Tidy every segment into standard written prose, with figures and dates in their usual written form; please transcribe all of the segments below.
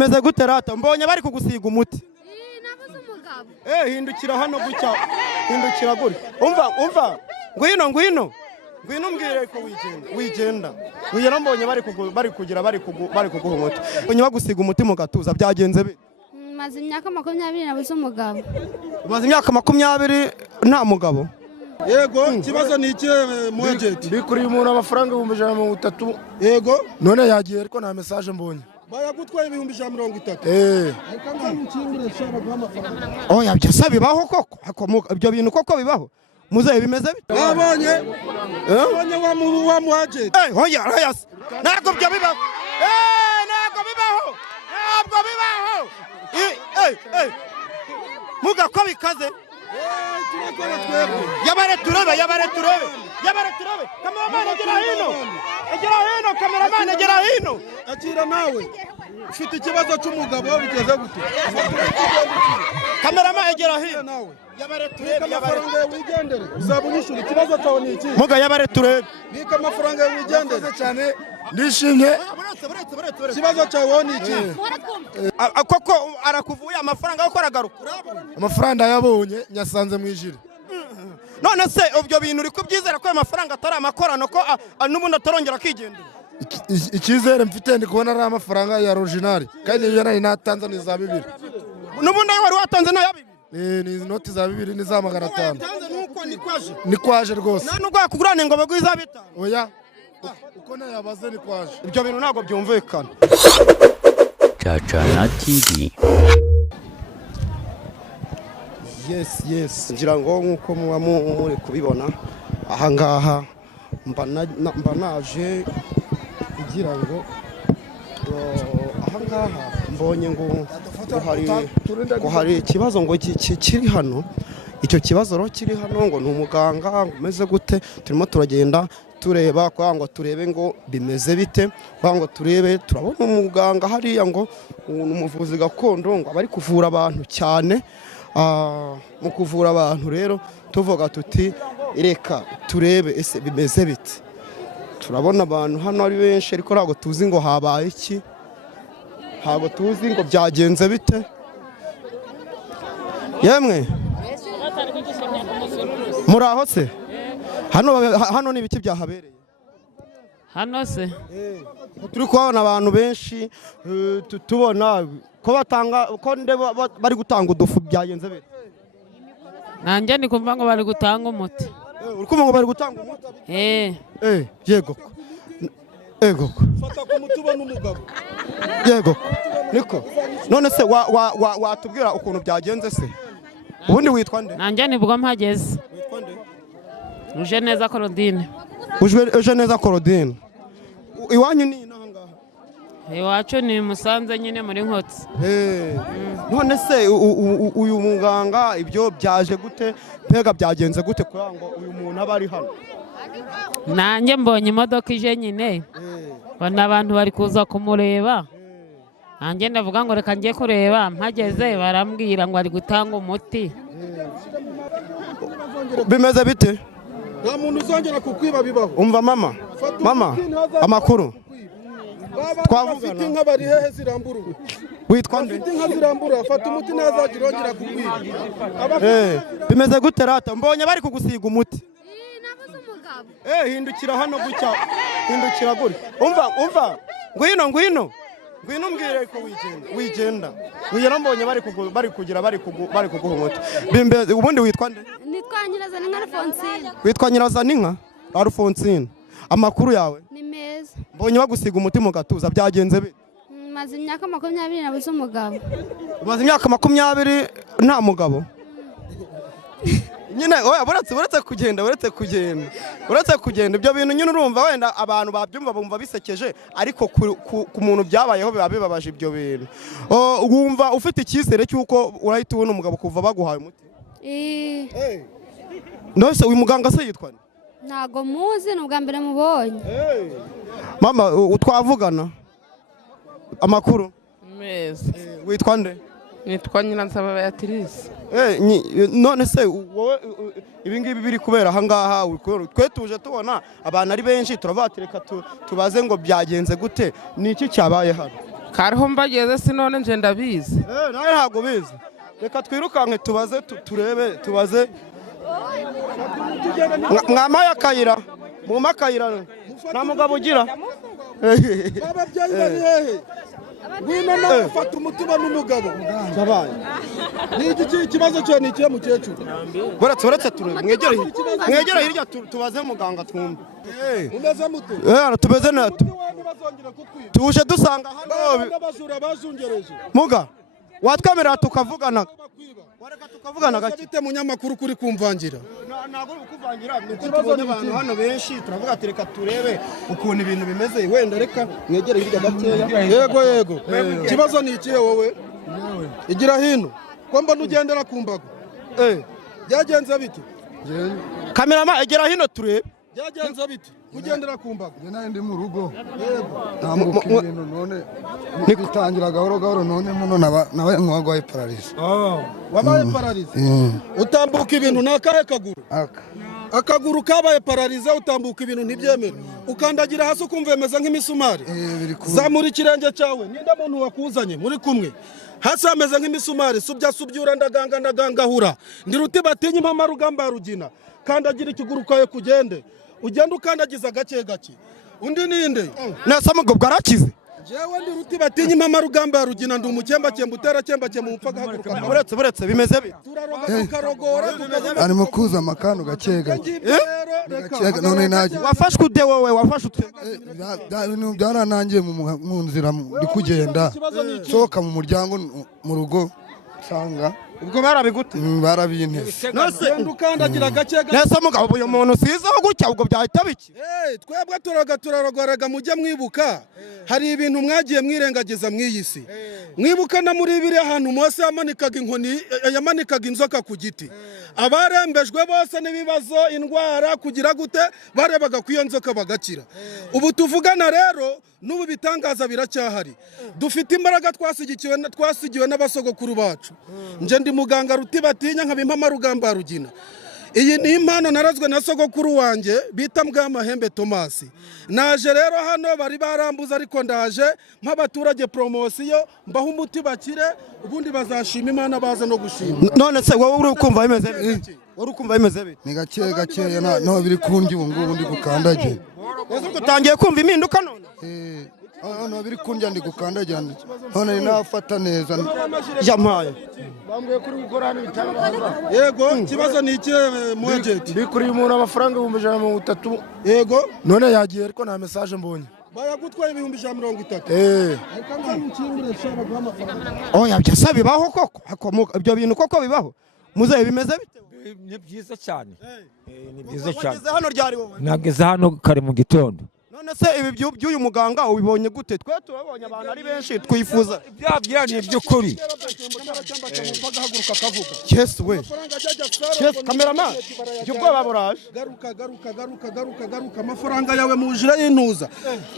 bimeze gute rata mbonye bari kugusiga umuti nabuze umugabo hindukira hano gutya hindukira gutya umva ngwino mbwire ko wigenda mbonye bari kuguha umuti mbonye bagusiga umuti mu gatuza byagenze bite maze imyaka 20 nabuze umugabo umaze imyaka 20 nta mugabo yego kibazo ni iki mu agent bikuriye umuntu amafaranga 130 yego none yagiye ariko nta message mbonye bayagutwaye 130 oya byose bibaho koko ibyo bintu koko bibaho muzehe bimeze bite abonye wa mu agent oya ntabwo byo bibaho ntabwo bibaho muga ko bikaze yabare turebe kameramani egera hino akira nawe ufite ikibazo cy'umugabo bigeze gute kameramani egera hino nawe yabare turebe wigendere uzaba unyishura ikibazo cyawe ni iki muga yabare turebe bika amafaranga wigendere cyane ndishimye ikibazo cyawe ni iki koko arakuvuye amafaranga yo koragaruka amafaranga yabonye nyasanze mu ijire none se ibyo bintu uri kubyizera ko amafaranga atari amakorano ko n'ubundi atarongera akigendera icyizere mfite ndi kubona ari amafaranga ya original kandi iyo nari natanze ni za 2 n'ubundi wari watanze na ya 2 ni inoti za 2 ni za 500 nuko ni kwaje rwose nta nubwo yakugurane ngo bagwiza bita oya uko nayabaze ni kwaje ibyo bintu ntabwo byumvikana Chachana TV. Yes ngira ngo nkuko muba muri kubibona ahangaha mba naje kugira ngo ahangaha mbonye ngo hari ikibazo ngo kiri hano icyo kibazo ro kiri hano ngo ni umuganga umeze gute turimo turagenda tureba kwa ngo turebe ngo bimeze bite kwa ngo turebe turabona umuganga hariya ngo umuvuzi gakondo ngo abari kuvura abantu cyane mu kuvura abantu rero tuvuga tuti reka turebe ese bimeze bite turabona abantu hano ari benshi ariko ntabwo tuzi ngo habaye iki ntabwo tuzi ngo byagenze bite yemwe muraho se hano ni ibiki byahabereye hano se turi kubona abantu benshi tubona ko bari gutanga udufu byagenze bite nanjye ndi kumva ngo bari gutanga umuti uri kumva ngo bari gutanga umuti yego fata ku muti ubona umugabo yego niko none se watubwira ukuntu byagenze se ubundi witwa nde nanjye nibwo mpageze uje neza Claudine uje neza Claudine iwanyu ni nangaha iwacu ni Musanze nyine muri Nkotsi none se uyu muganga ibyo byaje gute mbega byagenze gute kugira ngo uyu muntu aba ari hano nanjye mbonye imodoka ije nyine bana abantu bari kuza kumureba nanjye ndavuga ngo reka ngiye kureba mpageze barambwira ngo ari gutanga umuti bimeze bite nta muntu uzongera kukwiba bibaho umva mama amakuru twavugana inka bari hehe zirambura witwa nde inka zirambura fata umuti ntazagira ongera kukwiba bimeze gute rata mbonye bari kugusiga umuti nabuze umugabo hindukira hano gutya hindukira gutya umva ngwino mbwire ko wigenda mbonye bari kuguha umuti ubundi witwa nde nitwa Nyirazaninka Alphonsine witwa Nyirazaninka Alphonsine amakuru yawe ni meza mbonye bagusiga umuti mu gatuza byagenze bite maze imyaka 20 nabuze umugabo umaze imyaka 20 nta mugabo nyine oya buretse kugenda ibyo bintu nyine urumva wenda abantu babyumva bumva bisekeje ariko ku muntu byabayeho biba bibabaje ibyo bintu wumva ufite icyizere cy'uko urahita ubona umugabo kuva baguhaye umuti nose uyu muganga se yitwa ntago muzi ni ubwa mbere mubonye mama twavugana amakuru meza witwa nde nitwa Nyiransaba Beatrice none se wowe ibi ngibi biri kubera ahangaha twe tuje tubona abantu ari benshi turabatereka tubaze ngo byagenze gute ni iki cyabaye hano kariho mbageze sinone nje ndabizi. nawe ntabwo bizi. Reka twirukanke tubaze turebe tubaze. Mwamaye akayira. Mu makayira. Nta mugabo ugira. Ababyeyi bari hehe? Ngwino nawe ufata umutima n'umugabo. Zabaye. Ni iki kibazo cyo ni ikihe mukecuru? Buretse turebe. Mwegere hirya tubaze muganga twumve. Umeze mute? Tubeze neza. Tuje dusanga hano. N'abajura bazungereje. Muga. Watwemerera tukavugana. Wareka tukavugana gake. Bite munyamakuru kuri kumvangira? Ntabwo uri kuvangira. Tubonye abantu hano benshi turavuga ati reka turebe ukuntu ibintu bimeze. Wenda reka mwegere hirya gakeya. Yego. Kibazo ni ikihe wowe? Igira hino. Ko mbona ugendera ku mbago. Byagenze bite? Kamerama egera hino turebe. Byagenze bite? Kugendera ku mbago. Njye ndi mu rugo namuka ibintu none nigitangira gahoro none muno nawe nk'uwagwaye paralise. Wabaye paralise? Utambuka ibintu n'akahe kaguru? Akaguru kabaye paralize utambuka ibintu ntibyemera. Ukandagira hasi ukumva bimeze nk'imisumari. Zamura ikirenge cyawe. Ninde muntu wakuzanye muri kumwe? Hasi hameze nk'imisumari. Subyura ndagangahura. Ndi ruti batinya impama rugamba ya Rugina. Kandagira ikiguru kawe kugende. Ugenda ukandagiza gake. Undi ninde? Nasa mugo bwarakize. Jewe ndi ruti batinya impama rugamba ya Rugina ndi umukemba utera mu mpaka haguruka. Buretse bimeze bite? Turaroga tukarogora arimo kuza amakano gake. None naje. Wafashwe ude wowe wafashwe ute? Ibintu byaranangiye mu nzira ndi kugenda. Sohoka mu muryango mu rugo sanga ubwo barabigute barabintese. Nose ndukandagira gake. Nasa mugabo uyu muntu sizaho gutya ubwo byahita biki? Twebwe turarogorega mujye mwibuka. Hari ibintu mwagiye mwirengagiza mwiyisi. Mwibuka na muri biri ahantu Mose yamanikaga inzoka ku giti. Abarembejwe bose n'ibibazo indwara kugira gute barebaga ku iyo nzoka bagakira. Ubu tuvugana rero n'ubu bitangaza biracyahari. Dufite imbaraga twasigiwe n'abasogokuru bacu. Nje ndi muganga ruti batinya nkabimpa rugamba ya Rugina. Iyi ni impano narazwe na sogokuru wanjye bita Mbwamahembe Thomas. Naje rero hano bari barambuza ariko ndaje nk'abaturage promosiyo mbaho umuti bakire ubundi bazashima Imana baza no gushima. None se wowe uri kumva bimeze bite? Uri kumva bimeze bite? Ni gake no biri kundi ubu ndi gukandagira. Ese utangiye kumva impinduka none? No biri kundi ndi gukandagira. None nafata neza. Jamaye. Bambwiye kuri gukora hano bitangaza. Yego kibazo ni iki mwejeti? Ndi kuri umuntu amafaranga 130. Yego none yagiye ariko nta message mbonye. Bayagutwaye 130. Oya byasa bibaho koko. Ibyo bintu koko bibaho. Muze bimeze bite? Ni byiza cyane. Ni byiza cyane. Nageze hano ryari wowe? Nageze hano kare mu gitondo. None se ibi by'uyu muganga ubibonye gute? Twe turabonye abantu ari benshi twifuza. Bya ni iby'ukuri. Yes we. Yes cameraman. Ubwoba buraje. Garuka amafaranga yawe mujira y'intuza.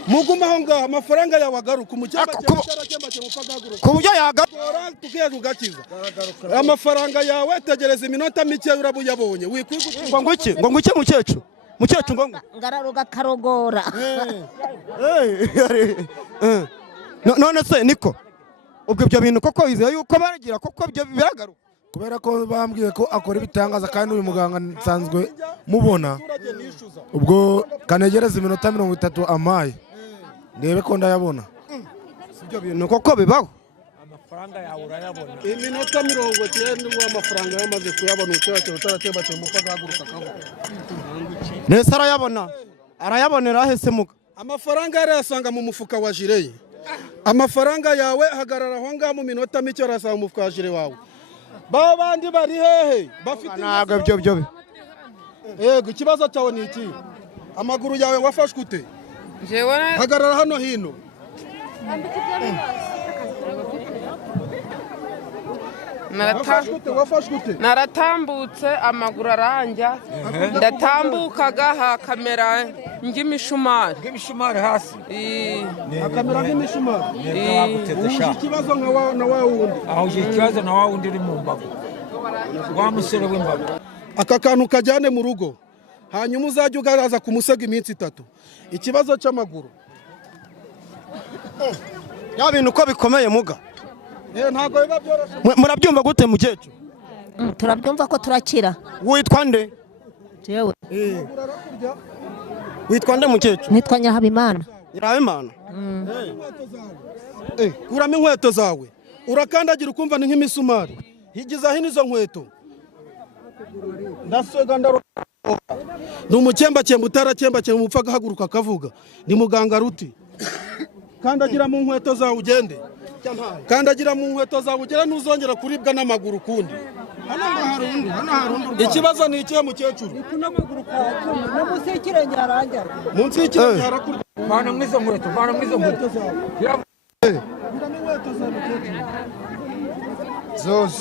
Muguma aho ngaho amafaranga yawe agaruka umukemba ku buryo yagakora tugiye kugakiza. Amafaranga yawe tegereza iminota mike urabuyabonye. Ngo nguke mukecuru. Mukecuru ngo ngararuga karogora. None se niko ubwo ibyo bintu koko wizeye yuko baragira koko byo biragaruka? Kubera ko bambwiye ko akora ibitangaza kandi uyu muganga nsanzwe mubona. Ubwo kanegereza iminota 30 amaye. Ndebe ko ndayabona. Ibyo bintu koko bibaho. Amafaranga yawe urayabona. Iminota 90 amafaranga yamaze kuyabona utaratemba mpaka haguruka kavuga. Nese arayabonera hese muga. Amafaranga yari yasanga mu mufuka wa jire. Amafaranga yawe hagarara aho ngaho mu minota mike arasanga mu mufuka wa jire wawe. Ba bandi bari hehe bafite ntago byo. Yego ikibazo cyawe ni iki? Amaguru yawe wafashwe ute? Jewe hagarara hano hino. Naratambutse amaguru aranja ndatambukaga hakamera ng'imishumari. Ng'imishumari hasi. Hakamera ng'imishumari. Ikibazo na wa wundi. Aho ikibazo na wa wundi uri mu mbago. Wa musore w'imbago. Aka kantu kajyane mu rugo. Hanyuma uzajya ugaraza ku musego iminsi 3. Ikibazo cy'amaguru. ya bintu uko bikomeye muga ntabwo biba byoroshye. murabyumva gute mukecuru? turabyumva ko turakira. witwa nde? Jewe witwa nde mukecuru? nitwa Nyirahabimana. Nyirahabimana? kuramo inkweto zawe urakandagira ukumva ni nk'imisumari. higizaho izo nkweto ndasega ni umukembakemba utarakembakemba umupfa agahaguruka akavuga ni muganga ruti. kandagira mu nkweto zawe ugende, kandagira mu nkweto zawe ugere ntuzongera kuribwa n'amaguru ukundi. ikibazo ni ikihe mukecuru? munsi y'ikirenge harangira. munsi y'ikirenge harakurya. Vana mwizo nkweto, vana mwizo nkweto.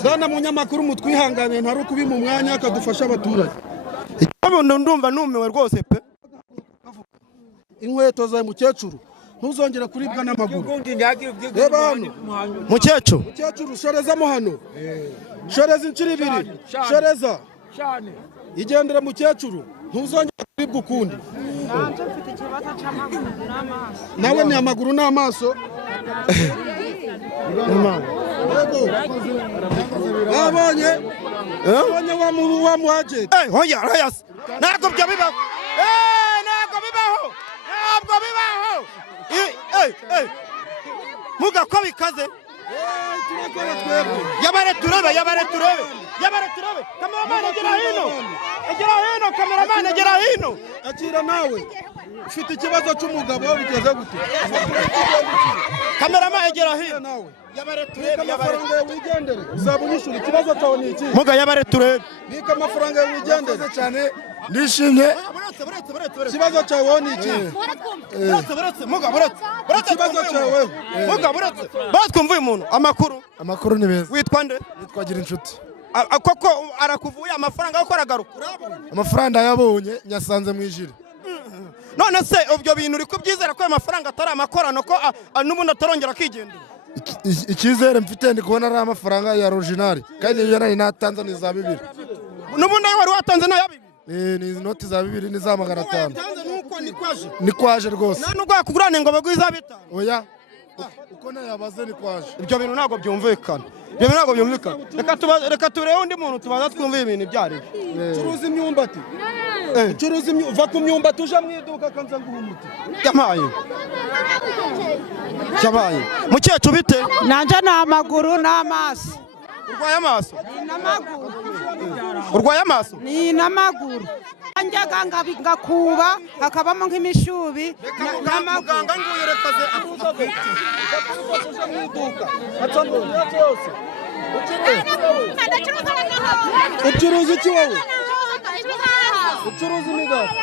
Zana munyamakuru mutwihangane ntari ukubi mu mwanya akadufasha abaturage. Ikibazo ndumva numiwe rwose pe. Inkweto za mukecuru ntuzongera kuribwa n'amaguru. Reba hano mukecuru. Mukecuru shorezamo hano. Shoreza inshuro 2. Shoreza. Igendera mukecuru ntuzongera kuribwa ukundi. Nawe ni amaguru n'amaso. Nabonye wa muhaje. Hoya rayas. Ntabwo byo bibaho. Ntabwo bibaho. Ntabwo bibaho. Muga ko bikaze. Yabare turebe. Kameraman agera hino. Kameraman agera hino. Akira nawe. Ufite ikibazo cy'umugabo bigeze gute? Kameraman agera hino. Nawe. Yabare turebe. Wigendere. Uzaba unyishura ikibazo cyawe ni iki? Muga yabare turebe. Bika amafaranga wigendere cyane. Ndishimye. Ikibazo cyawe ni iki? Ikibazo cyawe. Batwumvuye umuntu amakuru ni beza. Witwa nde? Nitwa Girinshuti. Koko arakuvuye amafaranga yo koragaruka. Amafaranga yabonye nyasanze mu ijiri. None se ubyo bintu uri kubyizera ko amafaranga atari amakorano ko n'ubundi atarongera akigendera? Icyizere mfite ndi kubona ari amafaranga ya original kandi iyo nari natanze ni za 2. N'ubundi wari watanze na ya 2. Ni inoti za 2 ni za 500. Nuko nikwaje. Nikwaje rwose. Nta nubwo yakugurane ngo bagwiza 5. Oya. Uko nayabaze nikwaje. Ibyo bintu ntabwo byumvikana. Reka turebe undi muntu tubaza twumve ibintu byari. Curuza imyumbati. Va ku myumbati uje mu iduka kanza nguhumuti. Yabaye. Mukecuru bite? Nanje na amaguru n'amaso. Urwaye amaso? Ni n'amaguru. Urwaye amaso? Ni n'amaguru. Anjaga ngakuba hakabamo nk'imishubi n'amaganga nguyerekaze ucuruza iki wowe? Ucuruza imigati?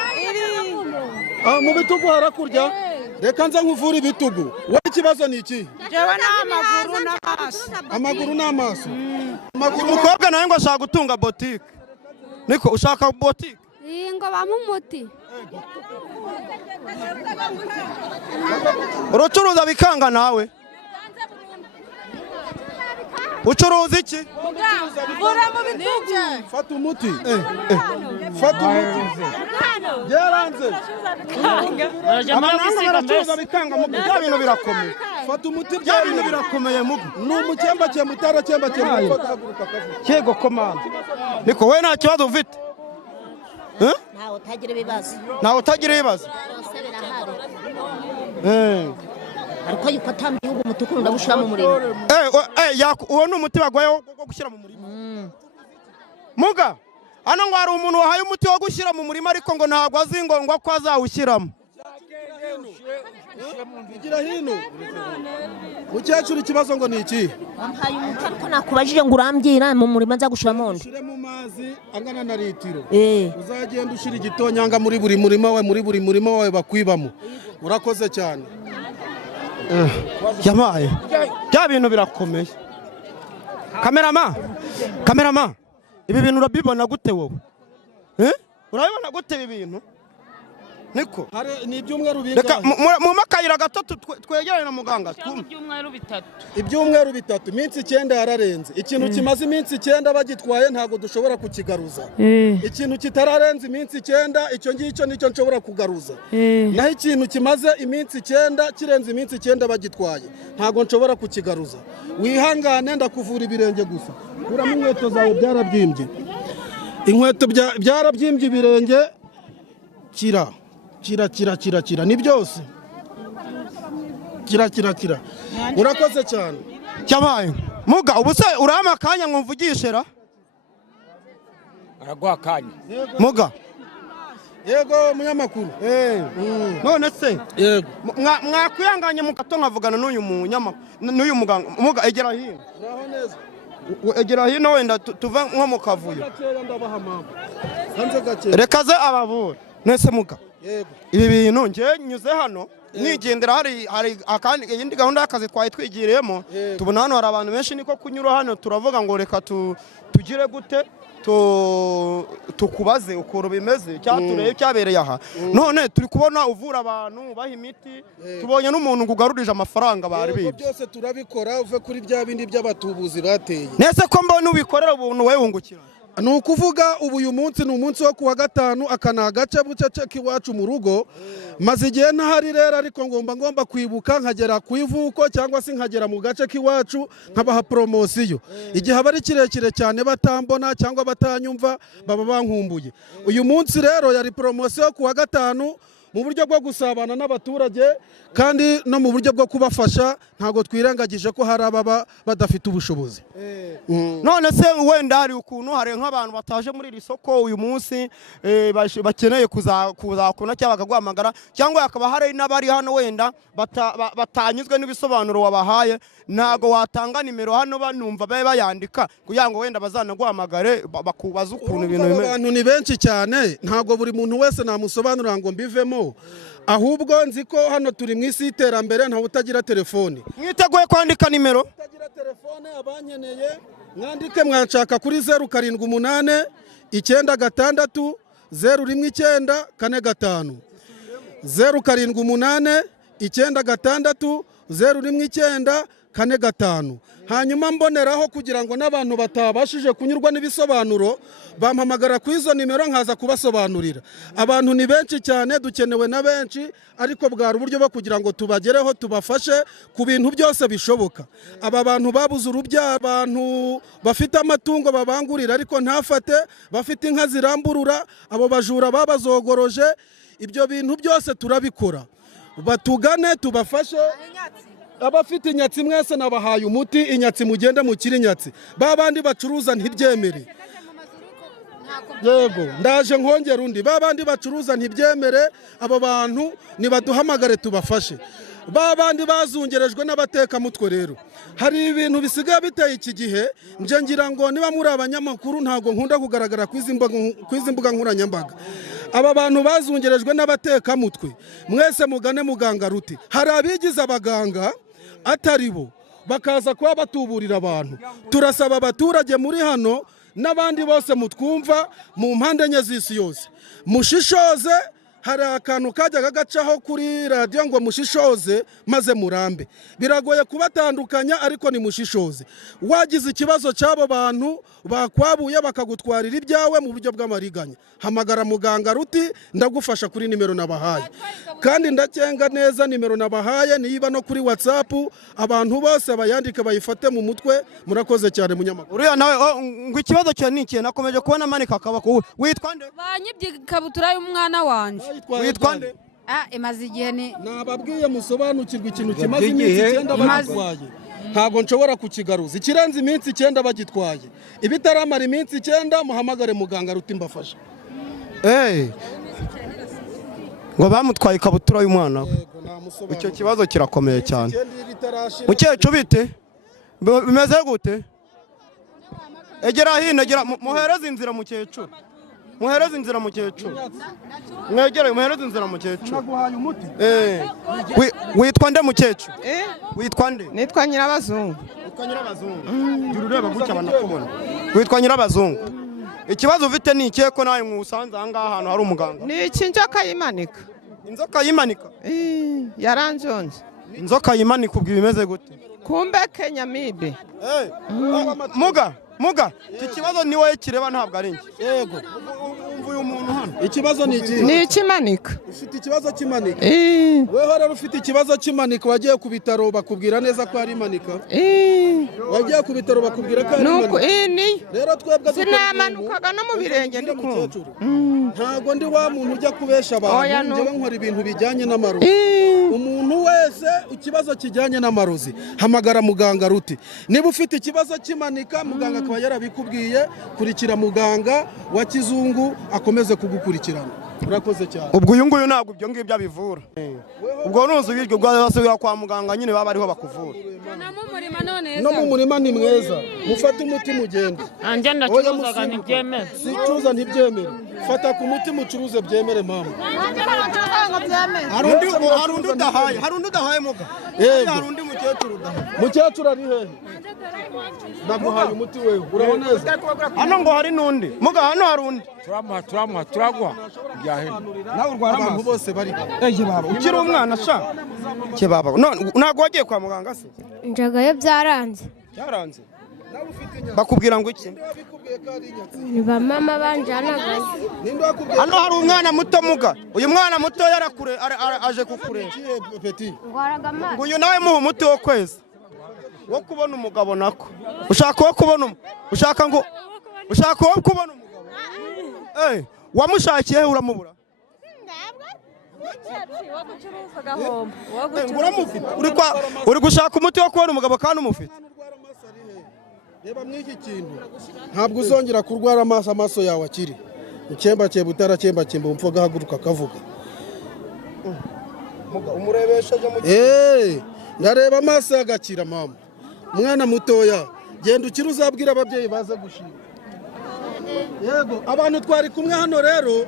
Mu bitugu harakurya? Reka nza nkuvura ibitugu. Wowe ikibazo ni iki? Jewe n'amaguru n'amaso. Amaguru n'amaso. Umukobwa nawe ngo ashaka gutunga boutique. Niko ushaka boutique? ngo bamu umuti. Urucuruza bikanga nawe? Ucuruza iki? Fata umuti. Fata umuti. Byaranze. Abantu baracuruza bikanga mu bya bintu birakomeye. Fata umuti bya bintu birakomeye mugo. Ni umukembakemba utarakembakemba. Yego komanda. Niko we nta kibazo ufite? Ntawe utagira ibibazo. Ntawe utagira ibibazo? Ariko yuko atambi yugo umutukuru ndabushira mu murimo. Uwo ni umuti bagoye wo gushyira mu murima. Muga hano ngo hari umuntu wahaye umuti wo gushyira mu murima ariko ngo ntabwo azi ngo ko azawushyiramo. Igira hino. Mukecuru ikibazo ngo ni iki? Wampaye umuti ariko nakubajije ngo urambwira mu murima nza gushiramo nde. Ushire mu mazi angana na litiro. Uzagenda ushira igitonyanga muri buri murima wawe bakwibamo. Urakoze cyane. Yamaye. Bya bintu birakomeye. Kamerama. Ibi bintu urabibona gute wowe? Urabibona gute ibi bintu? niko ni ibyumweru reka bingahe mu makayira gato twegerane na muganga ibyumweru bitatu iminsi 9 yararenze ikintu kimaze iminsi 9 bagitwaye ntago dushobora kukigaruza ikintu kitararenze iminsi 9 icyo ngicyo nicyo nshobora kugaruza naho ikintu kimaze iminsi 9 kirenze iminsi 9 bagitwaye ntago nshobora kukigaruza wihangane ndakuvura ibirenge gusa kuramo inkweto zawe byarabyimbye inkweto byarabyimbye ibirenge kira ni byose kira urakoze cyane cyabaye muga ubu se urama akanya nkumvugishe ra araguha akanya muga yego munyamakuru none se yego mwakwihanganye mukato nkavugana n'uyu muganga muga egera hino naho neza egera hino wenda tuva nko mu kavuyo hanze gake reka ze abavura nese muga yego ibi bintu nge nyuze hano nigendera hari akandi iyindi gahunda y'akazi twari twigiriyemo tubona hano hari abantu benshi niko kunyura hano turavuga ngo reka tugire gute tukubaze ukuntu bimeze cyatureye cyabereye aha none turi kubona uvura abantu ubaha imiti tubonye n'umuntu ngo ugarurije amafaranga bari bibye byose turabikora uve kuri bya bindi by'abatubuzi bateye nese ko mbona ubikorera ubuntu wowe wungukira ni ukuvuga ubu uyu munsi ni umunsi wo kuwa gatanu aka ni agace bucece k'iwacu mu rugo maze igihe ntahari rero ariko ngomba kwibuka nkagera ku ivuko cyangwa se nkagera mu gace k'iwacu nkabaha poromosiyo igihe aba ari kirekire cyane batambona cyangwa batanyumva baba bankumbuye uyu munsi rero yari poromosiyo yo kuwa gatanu mu buryo bwo gusabana n'abaturage kandi no mu buryo bwo kubafasha ntabwo twirengagije ko hari ababa badafite ubushobozi none se wenda hari ukuntu hari nk'abantu bataje muri iri soko uyu munsi bakeneye kuzakuna cyangwa bakaguhamagara cyangwa hakaba hari n'abari hano wenda batanyuzwe n'ibisobanuro wabahaye ntago watanga nimero hano banumva babe bayandika kugira ngo wenda bazanaguhamagare bakubaza ukuntu ibintu bimeze abantu ni benshi cyane ntago buri muntu wese namusobanurira ngo mbivemo ahubwo nzi ko hano turi mu isi y'iterambere ntawe utagira telefoni mwiteguye kwandika nimero utagira telefone abanyeneye mwandike mwanshaka kuri 078 9 019 45 078 9 019 45 hanyuma mboneraho kugira ngo n'abantu batabashije kunyurwa n'ibisobanuro bampamagara ku izo nimero nkaza kubasobanurira abantu ni benshi cyane dukenewe na benshi ariko bwari uburyo bwo kugira ngo tubagereho tubafashe ku bintu byose bishoboka aba bantu babuze urubyaro abantu bafite amatungo babangurira ariko ntafate bafite inka ziramburura abo bajura babazogoroje ibyo bintu byose turabikora batugane tubafashe abafite inyatsi mwese nabahaye umuti inyatsi mugende mukiri inyatsi babandi bacuruza ntibyemere yego ndaje nkongera undi babandi bacuruza ntibyemere abo bantu nibaduhamagare tubafashe babandi bazungerejwe n'abatekamutwe rero hari ibintu bisigaye biteye iki gihe nje ngira ngo niba muri abanyamakuru ntago nkunda kugaragara ku izi mbuga nkoranyambaga aba bantu bazungerejwe n'abatekamutwe mwese mugane muganga ruti hari abigize abaganga atari bo bakaza kuba batuburira abantu turasaba abaturage muri hano n'abandi bose mutwumva mu mpande enye z'isi yose mushishoze hari akantu kajyaga gacaho kuri radiyo ngo mushishoze maze murambe biragoye kubatandukanya ariko ni mushishoze wagize ikibazo cy'abo bantu bakwabuye bakagutwarira ibyawe mu buryo bw'amariganya hamagara muganga ruti ndagufasha kuri nimero nabahaye kandi ndacenga neza nimero nabahaye niba no kuri WhatsApp abantu bose bayandike bayifate mu mutwe murakoze cyane munyamakuru uriya nawe ngo ikibazo cyo ni ikintu nakomeje kubona manika akabako witwa nde banyibye ikabutura y'umwana wanje witwa nde imaze igihe ni nababwiye musobanukirwa ikintu kimaze iminsi 9 bagitwaye ntago nshobora kukigaruza ikirenze iminsi 9 bagitwaye ibitaramara iminsi 9 muhamagare muganga ruti mbafasha ngo bamutwaye ikabutura y'umwana icyo kibazo kirakomeye cyane mukecuru bite bimeze gute egera hino egera muhereze inzira mukecuru muhereze inzira mukecuru mwegere muhereze inzira mukecuru witwa nde mukecuru witwa nde nitwa Nyirabazungu gira ureba gutya banakubona witwa Nyirabazungu ikibazo ufite ni ikihe ko nawe mwusanze aha ngaha ahantu hari umuganga ni iki njoka yimanika inzoka yimanika yaranjonje. inzoka yimanika ubwo bimeze gute? Kumbe kenyamibe. muga iki kibazo ni wowe kireba ntabwo ari njye. yego umva uyu muntu hano ikibazo ni iki? Ni ikimanika. ufite ikibazo cy'imanika? weho rero ufite ikibazo cy'imanika wagiye ku bitaro bakubwira neza ko ari imanika? wagiye ku bitaro bakubwira ko ari imanika? rero twebwe sinamanukaga no mu birenge ndi kumva. ntago ndi wa muntu ujya kubesha abantu, njyewe nkora ibintu bijyanye n'amarozi. umuntu wese ikibazo kijyanye n'amarozi hamagara muganga Ruti. niba ufite ikibazo cy'imanika muganga akaba yarabikubwiye, kurikira muganga wa kizungu akomeze kugukurikirana. urakoze cyane. ubwo uyu nguyu ntabwo ibyo ngibyo abivura. ubwo nuzi ubiryo bwasubira kwa muganga nyine baba ariho bakuvura. no mu murima ni mweza, mufate umuti mugende. Anje ndacuruzaga ntibyemere. sicuza ntibyemere, fata ku muti mucuruze byemere mama. hari undi udahaye muga. hari undi mukecuru udahaye. mukecuru ari hehe? naguhaye umuti wewe urabona neza. hano ngo hari n'undi muga, hano hari undi. turagwa byahera. nawe urwara amaso. abantu bose bari ukiri umwana sha kebaba. ntabwo wagiye kwa muganga se? njagayo byaranze. byaranze? bakubwira ngo iki? ni ba mama banjanagayo. hano hari umwana muto muga. uyu mwana muto yarakure aje kukureba. ngwaraga amaso. ngo uyu nawe muha umuti wo kweza wo kubona umugabo. nako ushaka wo kubona ushaka wo kubona umugabo. wamushakiye uramubura? uri gushaka umuti wo kubona umugabo kandi umufite? reba mw'iki kintu ntabwo uzongera kurwara amaso, amaso yawe akiri ukembakemba utarakembakemba umupfu agahaguruka akavuga. umurebesheje mu ndareba amaso yagakira mama. mwana mutoya genda ukiri uzabwira ababyeyi baze gushima. yego abantu twari kumwe hano rero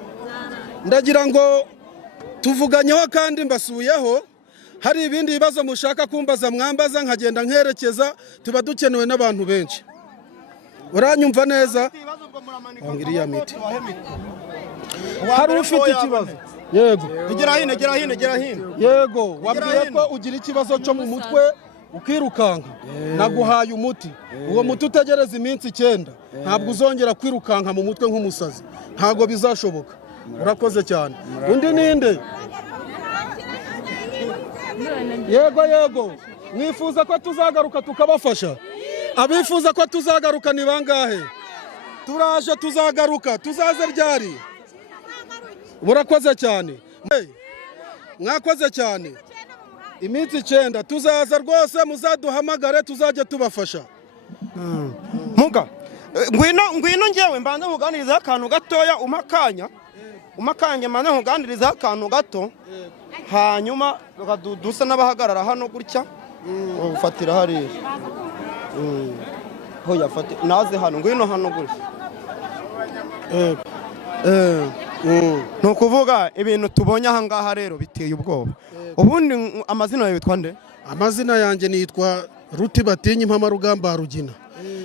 ndagira ngo tuvuganyeho kandi mbasuyeho. hari ibindi bibazo mushaka kumbaza mwambaza nkagenda nkerekeza, tuba dukenewe n'abantu benshi. uranyumva neza? iriya miti hari ufite ikibazo. yego gera hino. yego wabwiye ko ugira ikibazo cyo mu mutwe ukirukanka. naguhaye umuti. uwo muti utegereza iminsi 9. ntabwo uzongera kwirukanka mu mutwe nk'umusazi, ntabwo bizashoboka. urakoze cyane. undi ninde? yego mwifuza ko tuzagaruka tukabafasha? abifuza ko tuzagaruka ni bangahe? turaje tuzagaruka. tuzaze ryari? murakoze cyane. mwakoze cyane. iminsi 9 tuzaza rwose, muzaduhamagare tuzajya tubafasha. muga ngwino ngewe mbanza nkuganiriza akantu gatoya. umakanya mbanza nkuganiriza akantu gato, hanyuma dusa n'abahagarara hano gutya. ufatira hariya. hoya fate naze hano, ngwino hano gutya. ni ukuvuga ibintu tubonye aha ngaha rero biteye ubwoba. ubundi amazina yawe witwa nde? amazina yanjye nitwa Ruti Batinyi Mpamarugamba Rugina.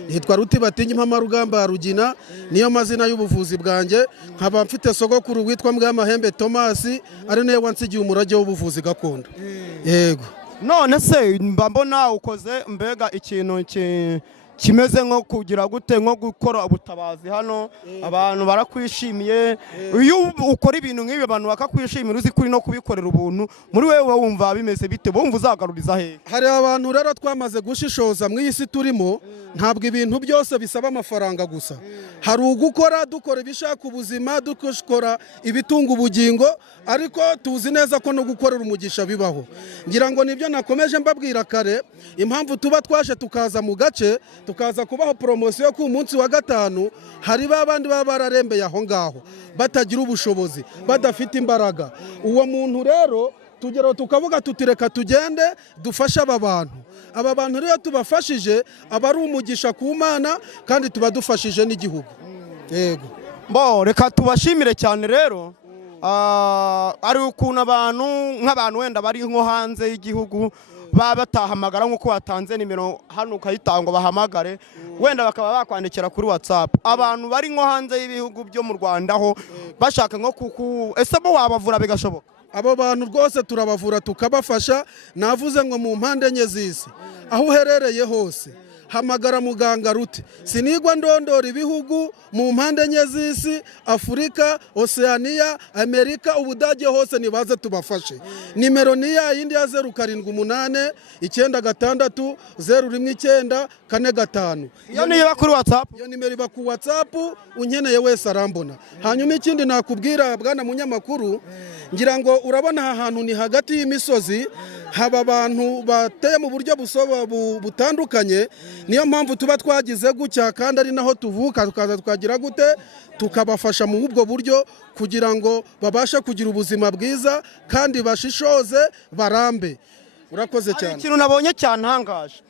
nitwa Ruti Batinyi Mpamarugamba Rugina, niyo mazina y'ubuvuzi bwanjye. nkaba mfite sogokuru witwa Mbwamahembe Thomas, ari nawe wansigiye umurage w'ubuvuzi gakondo. yego none se mbona ukoze mbega ikintu kimeze nko kugira gute, nko gukora ubutabazi hano. abantu barakwishimiye. iyo ukora ibintu nk'ibi abantu bakakwishimira, uzi kuri no kubikorera ubuntu, muri wewe wumva bimeze bite? bumva uzagaruriza he? hari abantu rero twamaze gushishoza mu isi turimo. ntabwo ibintu byose bisaba amafaranga gusa. hari ugukora dukora ibishaka ubuzima, dukora ibitunga ubugingo, ariko tuzi neza ko no gukorera umugisha bibaho. ngira ngo nibyo nakomeje mbabwira kare. impamvu tuba twaje tukaza mu gace tukaza kubaho poromosiyo ku munsi wa 5, hari babandi baba bararembeye aho ngaho batagira ubushobozi, badafite imbaraga. uwo muntu rero tugero tukavuga tutireka tugende dufasha aba bantu rero tubafashije aba ari umugisha ku Mana, kandi tuba dufashije n'igihugu. yego reka tubashimire cyane rero. ari ukuntu nk'abantu wenda bari nko hanze y'igihugu baba batahamagara nk'uko watanze nimero hano ukayitanga bahamagare, wenda bakaba bakwandikira kuri WhatsApp. abantu bari nko hanze y'ibihugu byo mu Rwanda ho bashaka nko ese bo wabavura bigashoboka? abo bantu rwose turabavura tukabafasha. Navuze ngo mu mpande enye z'isi aho uherereye hose hamagara muganga Ruti. Sinigwa ndondora ibihugu mu mpande enye z'isi, Afurika, Oceania, Amerika, Ubudage hose nibaze tubafashe. Nimero ni ya yindi ya 078 96 019 45. Iyo niba kuri WhatsApp, iyo nimero iba ku WhatsApp, unkeneye wese arambona. Hanyuma ikindi nakubwira bwana munyamakuru, ngira ngo urabona aha hantu ni hagati y'imisozi, haba abantu bateye mu buryo butandukanye. Niyo mpamvu tuba twagize gutya, kandi ari naho tuvuka, tukaza twagira gute tukabafasha mu ubwo buryo kugira ngo babashe kugira ubuzima bwiza kandi bashishoze barambe. Urakoze cyane. Ikintu nabonye cyantangaje,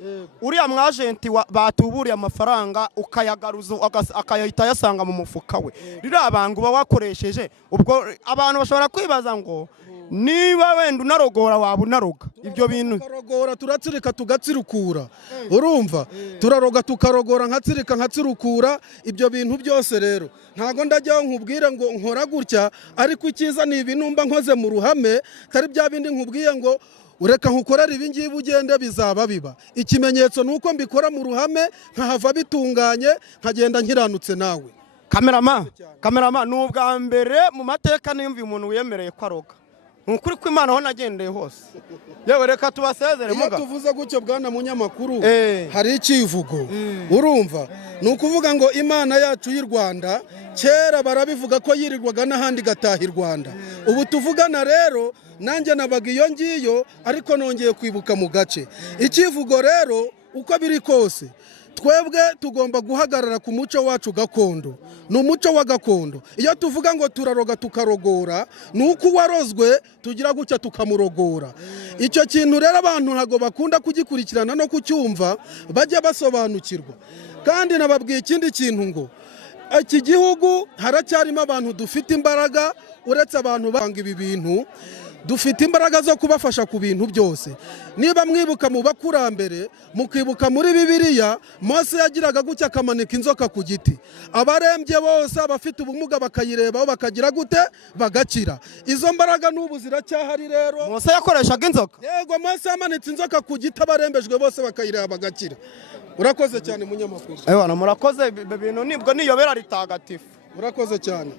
uriya mwajenti batuburiye amafaranga ukayagaruza akayahita yasanga mu mufuka we. Rira abantu bawakoresheje, ubwo abantu bashobora kwibaza ngo niba wenda unarogora waba unaroga ibyo bintu. Tukarogora turatsirika tugatsirukura, urumva, turaroga tukarogora nkatsirika nkatsirukura. Ibyo bintu byose rero ntago ndajyaho nkubwire ngo nkora gutya, ariko icyiza ni ibintu mba nkoze mu ruhame, tari bya bindi nkubwiye ngo ureka nkukorera ibi ngibi ugende bizaba biba. Ikimenyetso nuko mbikora mu ruhame, nkahava bitunganye, nkagenda nkiranutse nawe. Kamerama, n'ubwa mbere mu mateka nimba umuntu wiyemereye ko aroga. Nukuri ko Imana aho nagendeye hose. Yewe reka tubasezere muga. Iyo tuvuze gutyo bwana munyamakuru, hari ikivugo, urumva, nukuvuga ngo Imana yacu y'u Rwanda kera barabivuga ko yirirwaga n'ahandi gataha i Rwanda. Ubu tuvugana rero nanjye nabaga iyo ngiyo, ariko nongeye kwibuka mu gace. Ikivugo rero uko biri kose, twebwe tugomba guhagarara ku muco wacu gakondo. Ni umuco wa gakondo. Iyo tuvuga ngo turaroga tukarogora, nuko warozwe tugira gutya tukamurogora. Icyo kintu rero abantu ntago bakunda kugikurikirana no kucyumva, bajya basobanukirwa. Kandi nababwiye ikindi kintu ngo iki gihugu haracyarimo abantu dufite imbaraga, uretse abantu banga ibi bintu, dufite imbaraga zo kubafasha ku bintu byose. Niba mwibuka mu bakurambere, mukibuka muri Bibiliya, Mose yagiraga gutya akamanika inzoka ku giti. Abarembye bose, abafite ubumuga bakayirebaho bakagira gute bagakira. Izo mbaraga n'ubu ziracyahari rero. Mose yakoreshaga inzoka? Yego, Mose yamanitse inzoka ku giti, abarembejwe bose bakayireba bagakira. Urakoze cyane munyamakuru. Murakoze, ibintu nibwo niyobera ritagatifu. Urakoze cyane.